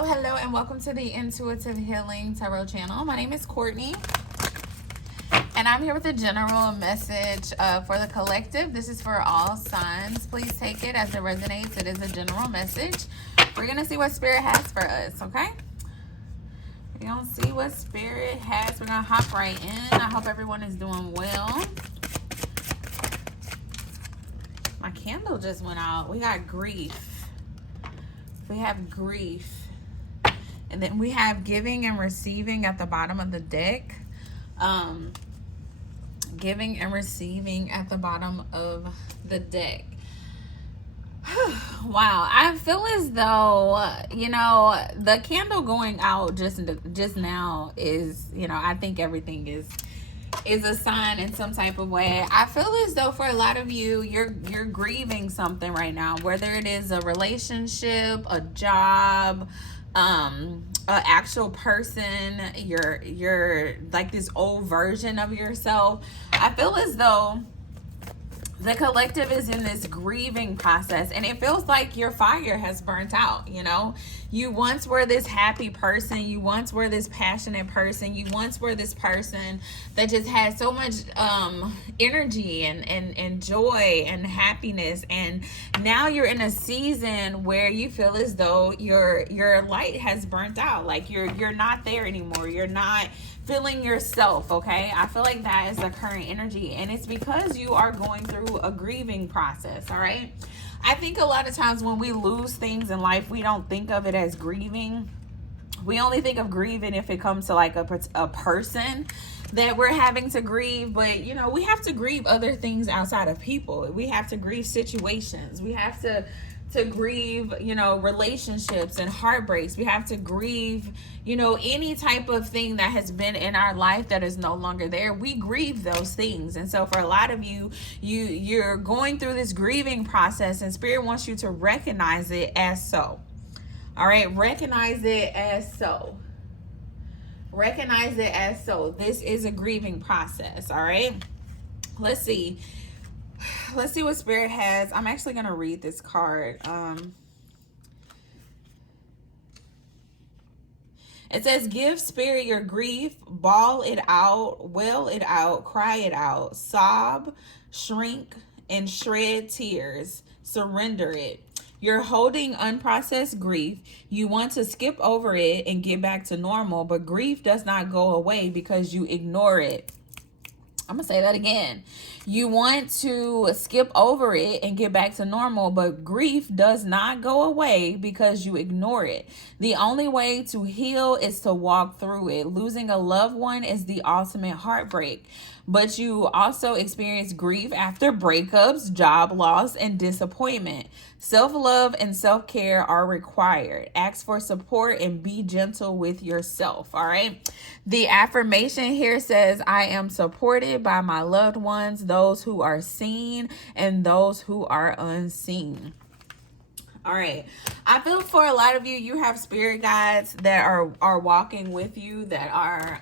Hello, and welcome to the Intuitive Healing Tarot channel. My name is Courtney, and I'm here with a general message for the collective. This is for all signs. Please take it as it resonates. It is a general message. We're going to see what Spirit has for us, okay? We're going to see what Spirit has. We're going to hop right in. I hope everyone is doing well. My candle just went out. We got grief. We have grief. And then we have giving and receiving at the bottom of the deck. Giving and receiving at the bottom of the deck. Wow, I feel as though, you know, the candle going out just now is, you know, I think everything is a sign in some type of way. I feel as though for a lot of you, you're grieving something right now, whether it is a relationship, a job, an actual person, you're like this old version of yourself. I feel as though the collective is in this grieving process, and it feels like your fire has burnt out. You know, you once were this happy person, you once were this passionate person, you once were this person that just had so much energy and joy and happiness, and now you're in a season where you feel as though your light has burnt out. Like you're not there anymore. You're not feeling yourself, okay? I feel like that is the current energy, and it's because you are going through a grieving process, all right? I think a lot of times when we lose things in life, we don't think of it as grieving. We only think of grieving if it comes to like a person that we're having to grieve. But you know, we have to grieve other things outside of people. We have to grieve situations. We have to grieve, you know, relationships and heartbreaks. We have to grieve, you know, any type of thing that has been in our life that is no longer there. We grieve those things. And so for a lot of you, you're going through this grieving process, and Spirit wants you to recognize it as so. All right, recognize it as so. Recognize it as so. This is a grieving process, all right? Let's see what Spirit has. I'm actually going to read this card. It says, give Spirit your grief, bawl it out, wail it out, cry it out, sob, shrink, and shred tears. Surrender it. You're holding unprocessed grief. You want to skip over it and get back to normal, but grief does not go away because you ignore it. I'm going to say that again. You want to skip over it and get back to normal, but grief does not go away because you ignore it. The only way to heal is to walk through it. Losing a loved one is the ultimate heartbreak, but you also experience grief after breakups, job loss, and disappointment. Self-love and self-care are required. Ask for support and be gentle with yourself, all right? The affirmation here says, I am supported by my loved ones, those who are seen and those who are unseen. All right. I feel for a lot of you, you have spirit guides that are walking with you, that are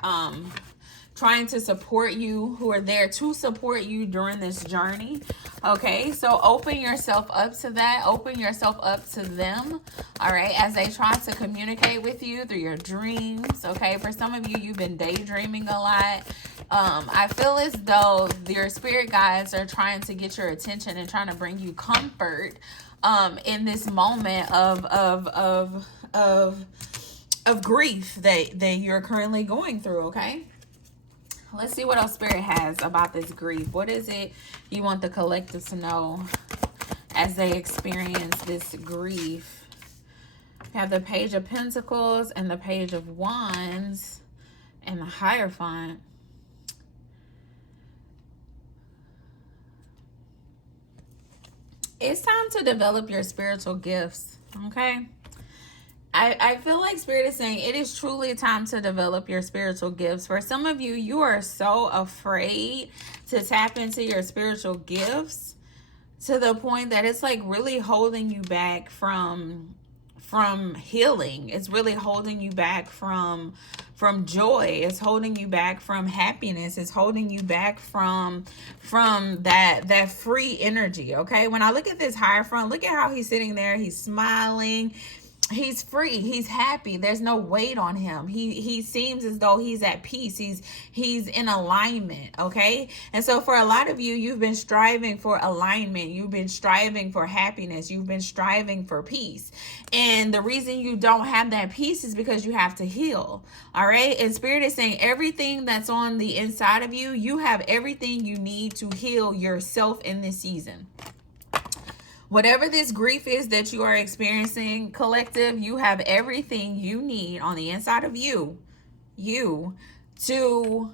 trying to support you, who are there to support you during this journey. Okay, so open yourself up to that. Open yourself up to them, all right, as they try to communicate with you through your dreams. Okay, for some of you, you've been daydreaming a lot. I feel as though your spirit guides are trying to get your attention and trying to bring you comfort in this moment of grief that you're currently going through. Okay, let's see what else Spirit has about this grief. What is it you want the collective to know as they experience this grief? We have the Page of Pentacles and the Page of Wands and the Hierophant. It's time to develop your spiritual gifts, okay? I feel like Spirit is saying it is truly time to develop your spiritual gifts. For some of you, you are so afraid to tap into your spiritual gifts to the point that it's like really holding you back from healing. It's really holding you back from joy. It's holding you back from happiness. It's holding you back from that free energy. Okay, when I look at this Hierophant, look at how he's sitting there. He's smiling. he's free, he's happy, there's no weight on him, he seems as though he's at peace, he's in alignment. Okay, and so for a lot of you, you've been striving for alignment, you've been striving for happiness, you've been striving for peace, and the reason you don't have that peace is because you have to heal. All right, and Spirit is saying everything that's on the inside of you, you have everything you need to heal yourself in this season. Whatever this grief is that you are experiencing, collective, you have everything you need on the inside of you to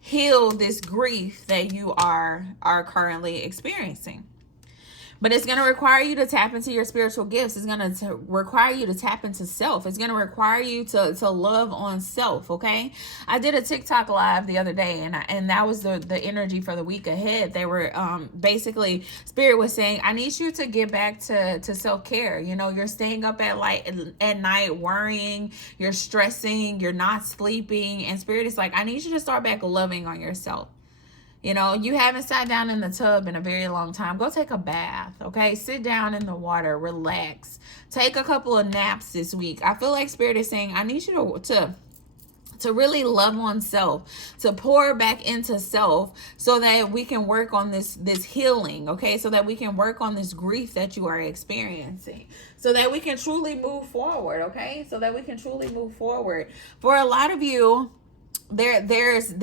heal this grief that you are currently experiencing. But it's going to require you to tap into your spiritual gifts. It's going to require you to tap into self. It's going to require you to love on self, okay? I did a TikTok live the other day, and that was the energy for the week ahead. They were basically, Spirit was saying, I need you to get back to self-care. You know, you're staying up at night worrying, you're stressing, you're not sleeping, and Spirit is like, I need you to start back loving on yourself. You know, you haven't sat down in the tub in a very long time. Go take a bath, okay? Sit down in the water, relax. Take a couple of naps this week. I feel like Spirit is saying, I need you to really love on self, to pour back into self so that we can work on this healing, okay? So that we can work on this grief that you are experiencing. So that we can truly move forward, okay? So that we can truly move forward. For a lot of you, there's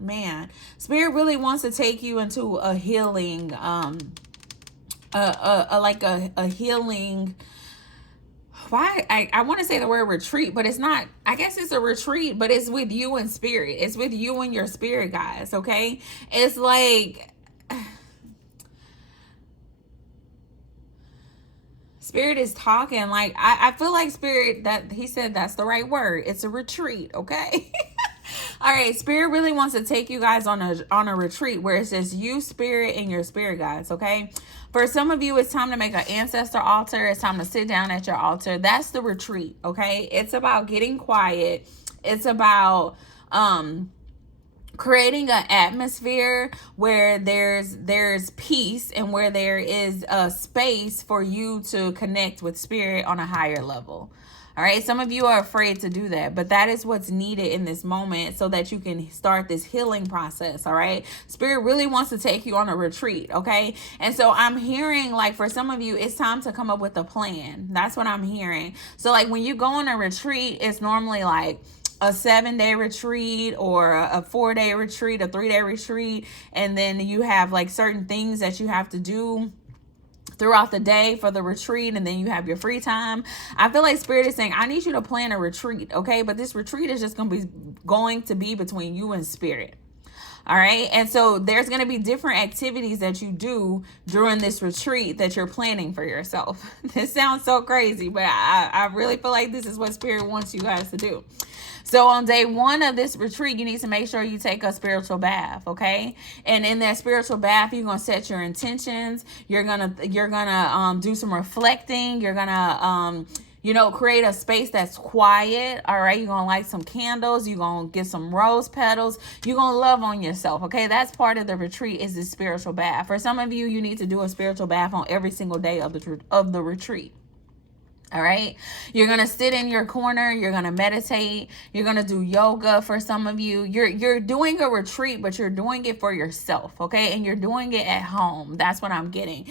man, Spirit really wants to take you into a healing, a healing. Why I want to say the word retreat, but it's not. I guess it's a retreat, but it's with you and Spirit. It's with you and your spirit guys. Okay, it's like Spirit is talking. Like I feel like Spirit, that he said that's the right word. It's a retreat. Okay. All right, Spirit really wants to take you guys on a retreat where it says you, Spirit, and your spirit guides, okay? For some of you, it's time to make an ancestor altar. It's time to sit down at your altar. That's the retreat, okay? It's about getting quiet. It's about creating an atmosphere where there's peace and where there is a space for you to connect with Spirit on a higher level. All right, some of you are afraid to do that, but that is what's needed in this moment so that you can start this healing process, all right? Spirit really wants to take you on a retreat, okay? And so I'm hearing, like, for some of you, it's time to come up with a plan. That's what I'm hearing. So, like, when you go on a retreat, it's normally like a 7-day retreat or a 4-day retreat, a 3-day retreat, and then you have, like, certain things that you have to do throughout the day for the retreat, and then you have your free time. I feel like Spirit is saying, I need you to plan a retreat, okay? But this retreat is just going to be between you and Spirit. All right. And so there's going to be different activities that you do during this retreat that you're planning for yourself. This sounds so crazy, but I really feel like this is what Spirit wants you guys to do. So on day 1 of this retreat, you need to make sure you take a spiritual bath, okay? And in that spiritual bath, you're gonna set your intentions. You're gonna do some reflecting. You're gonna create a space that's quiet. All right, you're gonna light some candles. You're gonna get some rose petals. You're gonna love on yourself, okay? That's part of the retreat, is this spiritual bath. For some of you, you need to do a spiritual bath on every single day of the retreat. All right, you're gonna sit in your corner, you're gonna meditate, you're gonna do yoga. For some of you, you're doing a retreat, but you're doing it for yourself, okay? And you're doing it at home. That's what I'm getting.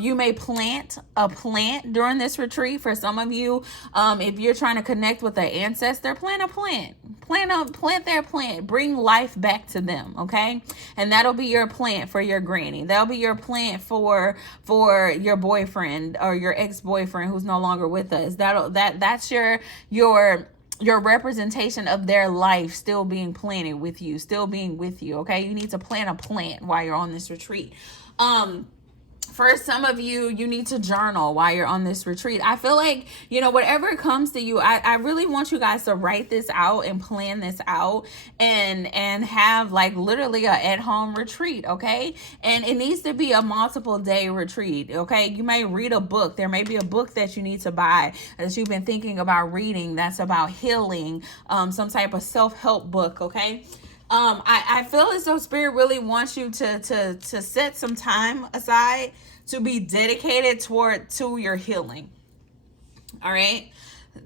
You may plant a plant during this retreat. For some of you, if you're trying to connect with an ancestor, plant a plant. Plant their plant. Bring life back to them, okay? And that'll be your plant for your granny. That'll be your plant for your boyfriend or your ex-boyfriend who's no longer with us. That's your representation of their life still being planted with you, still being with you, okay? You need to plant a plant while you're on this retreat. For some of you, you need to journal while you're on this retreat. I feel like, whatever comes to you, I really want you guys to write this out and plan this out and have like literally a at-home retreat, okay? And it needs to be a multiple day retreat, okay? You may read a book. There may be a book that you need to buy that you've been thinking about reading that's about healing, some type of self-help book, okay? I feel as though Spirit really wants you to set some time aside to be dedicated to your healing. All right.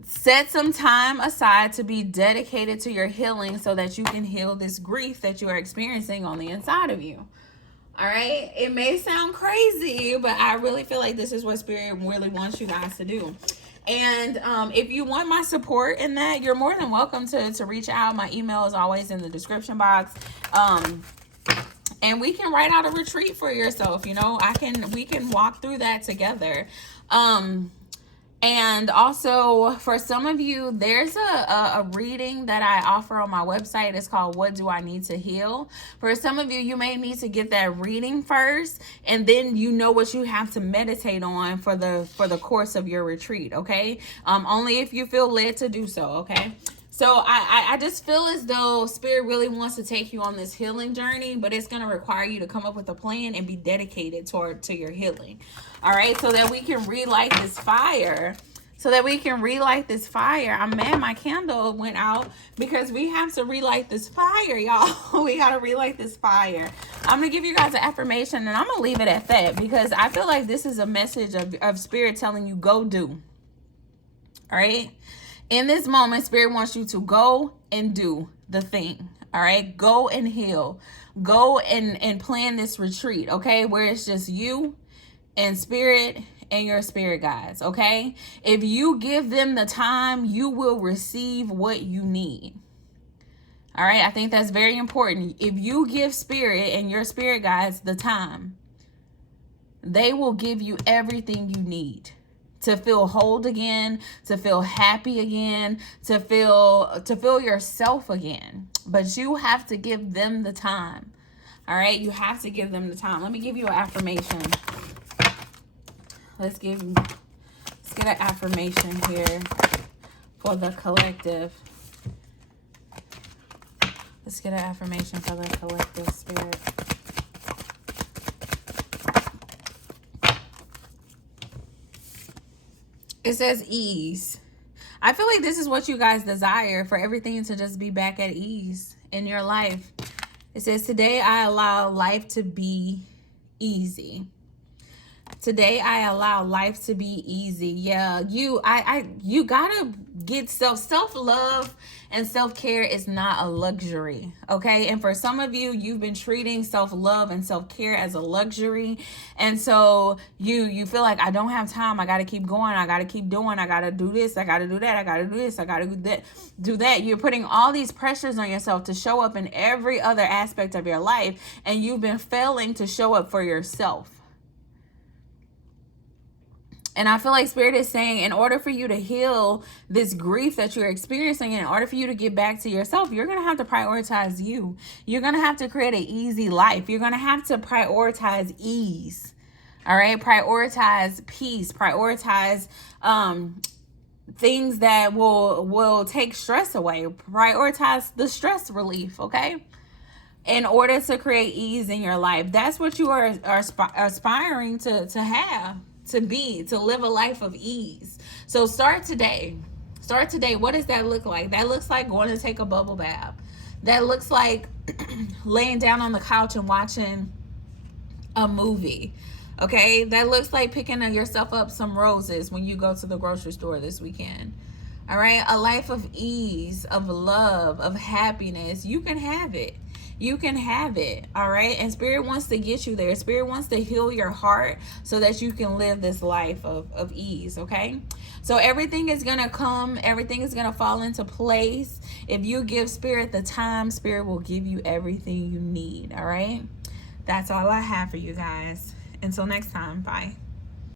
Set some time aside to be dedicated to your healing so that you can heal this grief that you are experiencing on the inside of you. All right. It may sound crazy, but I really feel like this is what Spirit really wants you guys to do. And if you want my support in that, you're more than welcome to reach out. My email is always in the description box. And we can write out a retreat for yourself. You know, we can walk through that together. And also, for some of you, there's a reading that I offer on my website. It's called What Do I Need to Heal? For some of you, you may need to get that reading first, and then you know what you have to meditate on for the course of your retreat, okay? Only if you feel led to do so, okay? So I just feel as though Spirit really wants to take you on this healing journey, but it's going to require you to come up with a plan and be dedicated to your healing. All right, so that we can relight this fire. I'm mad my candle went out because we have to relight this fire, y'all. We got to relight this fire. I'm going to give you guys an affirmation, and I'm going to leave it at that because I feel like this is a message of Spirit telling you, go do. All right. In this moment, Spirit wants you to go and do the thing. All right. Go and heal. Go and plan this retreat. Okay. Where it's just you and Spirit and your spirit guides. Okay. If you give them the time, you will receive what you need. All right. I think that's very important. If you give Spirit and your spirit guides the time, they will give you everything you need to feel whole again, to feel happy again, to feel yourself again. But you have to give them the time. All right? You have to give them the time. Let me give you an affirmation. Let's get an affirmation here for the collective. Let's get an affirmation for the collective, Spirit. It says ease. I feel like this is what you guys desire, for everything to just be back at ease in your life. It says, today I allow life to be easy. Today I allow life to be easy. Yeah, you gotta get self-love and self-care is not a luxury, okay? And for some of you, you've been treating self-love and self-care as a luxury, and so you feel like, I don't have time, I gotta keep going, I gotta keep doing, I gotta do this, I gotta do that, I gotta do this, I gotta do that. You're putting all these pressures on yourself to show up in every other aspect of your life, and you've been failing to show up for yourself. And I feel like Spirit is saying, in order for you to heal this grief that you're experiencing, in order for you to get back to yourself, you're going to have to prioritize you. You're going to have to create an easy life. You're going to have to prioritize ease. All right. Prioritize peace. Prioritize things that will take stress away. Prioritize the stress relief. Okay. In order to create ease in your life. That's what you are aspiring to have. To live a life of ease. So start today. What does that look like? That looks like going to take a bubble bath. That looks like laying down on the couch and watching a movie. Okay? That looks like picking yourself up some roses when you go to the grocery store this weekend. All right? A life of ease, of love, of happiness. You can have it. You can have it, all right? And Spirit wants to get you there. Spirit wants to heal your heart so that you can live this life of ease, okay? So everything is going to come. Everything is going to fall into place. If you give Spirit the time, Spirit will give you everything you need, all right? That's all I have for you guys. Until next time, bye.